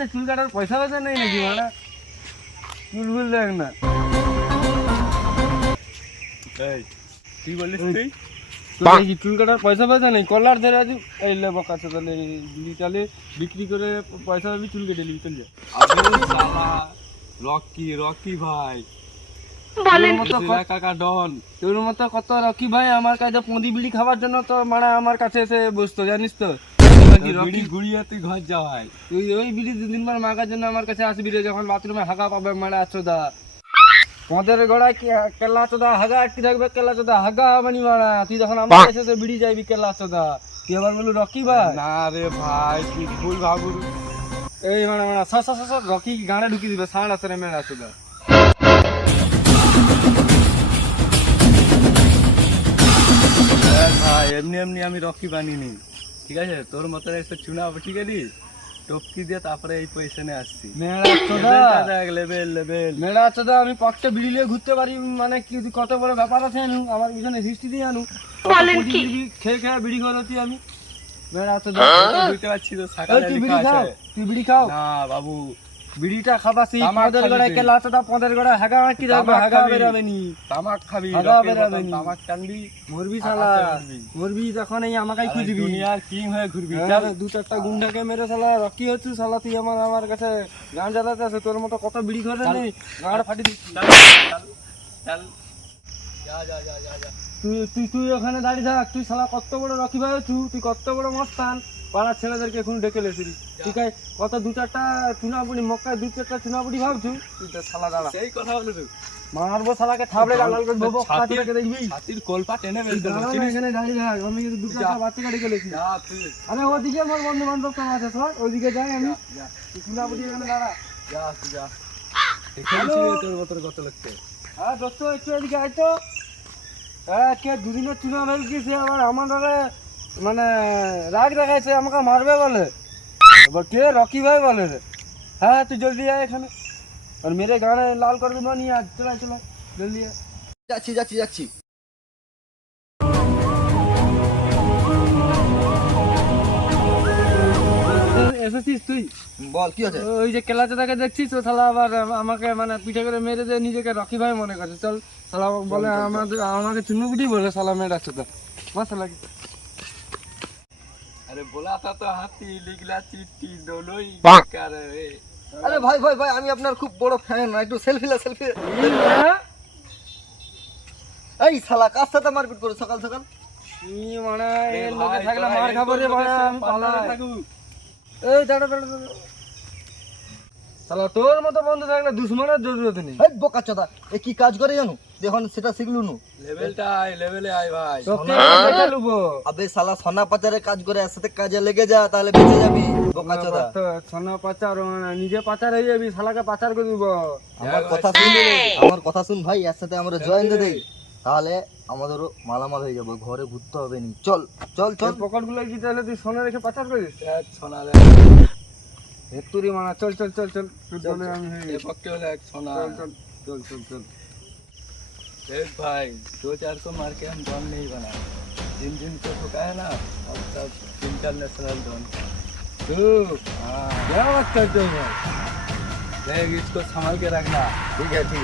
কাছে চুল কাটার পয়সা পয়সা নেই নাকি মানে চুল ফুল দেখ না। এই কি বলিস তুই? কি চুল কাটার পয়সা পয়সা নেই? কলার ধরে আজ এই লেবো কাছে তাহলে বিড়ি চালে বিক্রি করে পয়সা পাবি, চুল কেটে নিবি, চল যা। রকি ভাই কাকা ডন তোর মতো কত রকি ভাই আমার কাছে পঁদি বিড়ি খাবার জন্য তো মানে আমার কাছে এসে বসতো, জানিস তো? রকি গুড়িয়ে তুই ঘর যা ভাই। তুই ওই বিড়ি দুদিন পর মাগার জন্য আমার কাছে আসবি রে, যখন বাথরুমে হাগা পাবে মানে আচোদা পদের গড়ায় কেলা চোদা হাগা আটকে থাকবে, কেলা চোদা হাগা বানি মারা। তুই যখন আমার কাছে এসে বিড়ি যাইবি কেলা চোদা, তুই আবার বলু রকি ভাই? না রে ভাই তুই ভুল ভাবু। এই মানে মানে রকি গানে ঢুকি দিবে সাড় আছে রে মেয়েরা চোদা। ভাই এমনি এমনি আমি রকি বানিনি, ঠিক আছে? তোর মতো একটা চুনা ঠিক আছে টপকি দিয়ে তারপরে এই পজিশনে আসছি। মেয়েরা চোদা আমি পকটা বিড়ি নিয়ে ঘুরতে পারি মানে কি কত বড় ব্যাপার আছে আনু, আমার পিছনে হিস্ট্রি দিয়ে আনু খেয়ে খেয়ে বিড়ি খাওয়াচ্ছি আমি। মেয়েরা চোদা বুঝতে পারছি তো সকালে লেখা আছে। তুই বিড়ি খাও না বাবু, বিড়িটা খাবাসি পদের গড়ায় কেলা চোদা পদের গড়ায় হাগা কি রাখবে, হাগা বেরাবে নি, তামাক খাবি, হাগা বেরাবে নি, তামাক টানবি, মরবি শালা মরবি, তখন এই আমাকে কি দিবি? দুনিয়ার কিং হয়ে ঘুরবি। দু চারটা গুন্ডাকে মেরে শালা রকি হচ্ছিস শালা, তুই আমার কাছে গান জ্বালাতে আছে। তোর মতো কত বিড়ি ধরে নেই গাঁড় ফাটি দিচ্ছি। তুই ওখানে দাঁড়িয়ে থাক, তুই শালা কত বড় রকি ভাই আছু, তুই কত বড় মস্তান, পাড়ার ছেলেদেরকে এখন ডেকে লেছিস। ঠিক আছে কত দু চারটা চুনাপুড়ি মক্কায় দু চারটা চুনাপুড়ি ভাবছু, তুই তো শালা দাঁড়া সেই কথা বলে তুই মারবো শালাকে থাবড়ে লাল করে দেবো, কাছে রেখে দেখবি ছাতির কোলপা টেনে বের দেবো। এখানে দাঁড়িয়ে থাক, আমি কিন্তু দু চারটা বাচ্চাকে ডেকে লেছি। আরে ওদিকে আমার বন্ধু বান্ধব কেমন আছে সব, ওইদিকে যাই আমি, তুই চুনাপুড়ি এখানে দাঁড়া। তোর মতো কত লাগছে? হ্যাঁ দোস্ত একটু এদিকে আয় তো। হ্যাঁ কে দুদিনের চুনা ফেলছি, সে আবার আমার দাদা মানে রাগ দেখাইছে, আমাকে মারবে বলে। এবার কে রকি ভাই বলে রে। হ্যাঁ তুই জলদি আয় এখানে, আর মেরে গানে লাল করবি না নিয়ে আয়, চলা চলা জলদি আয়। যাচ্ছি এসেছিস তুই? বল কি আছে? ওই যে কেলাচাদাকে দেখছিস তো শালা আবার আমাকে মানে পিঠে করে মেরে দিয়ে নিজেকে রকি ভাই মনে করছে। চল শালা বলে আমাকে চুনুপুটি বলে শালা মেয়ের আছে তো মাসা লাগে। अरे बोला था तो हाथी लिखला चिट्ठी दोनों ही कर रे। আরে ভাই আমি আপনার খুব বড় ফ্যান, একটু সেলফি এই শালা কার সাথে মারপিট করো সকাল সকাল? মানে এর লোকে থাকলে মার খাবো রে ভাই, আমি পালাই থাকু। এই দাঁড়া শালা তোর মতো বন্ধু থাকলে দুশ্মনের জরুরত নেই। এই বোকাচোদা এ কি কাজ করে জানো? দেখুন সেটা শিখলু নু। লেভেলে আয় ভাই। তোকে দেখে লুবো। আবে শালা সোনা পাচারে কাজ করে, এর সাথে কাজে লেগে যা, তাহলে বেঁচে যাবি বোকাচোদা। সোনা পাচার নিজে পাচার হয়ে যাবি, শালাকে পাচার করে দিব। আমার কথা শুন ভাই, এর সাথে আমরা জয়েন দে দেই, তাহলে আমাদেরও মালামাল হয়ে যাবো, ঘরে ঘুরতে হবে নি। চল পকেট গুলো কি তাহলে তুই সোনা রেখে পাচার করিস? সোনা রে হেতুরি মানা, চল চলে আমি ये पक्के वाला एक सोना। চল देख भाई 2-4 को मार के हम डॉन नहीं बना, जिन को ठुका है ना अब सब इंटरनेशनल डॉन। तू क्या बात करते हो भाई? देख इसको संभाल के रखना। ঠিক আছে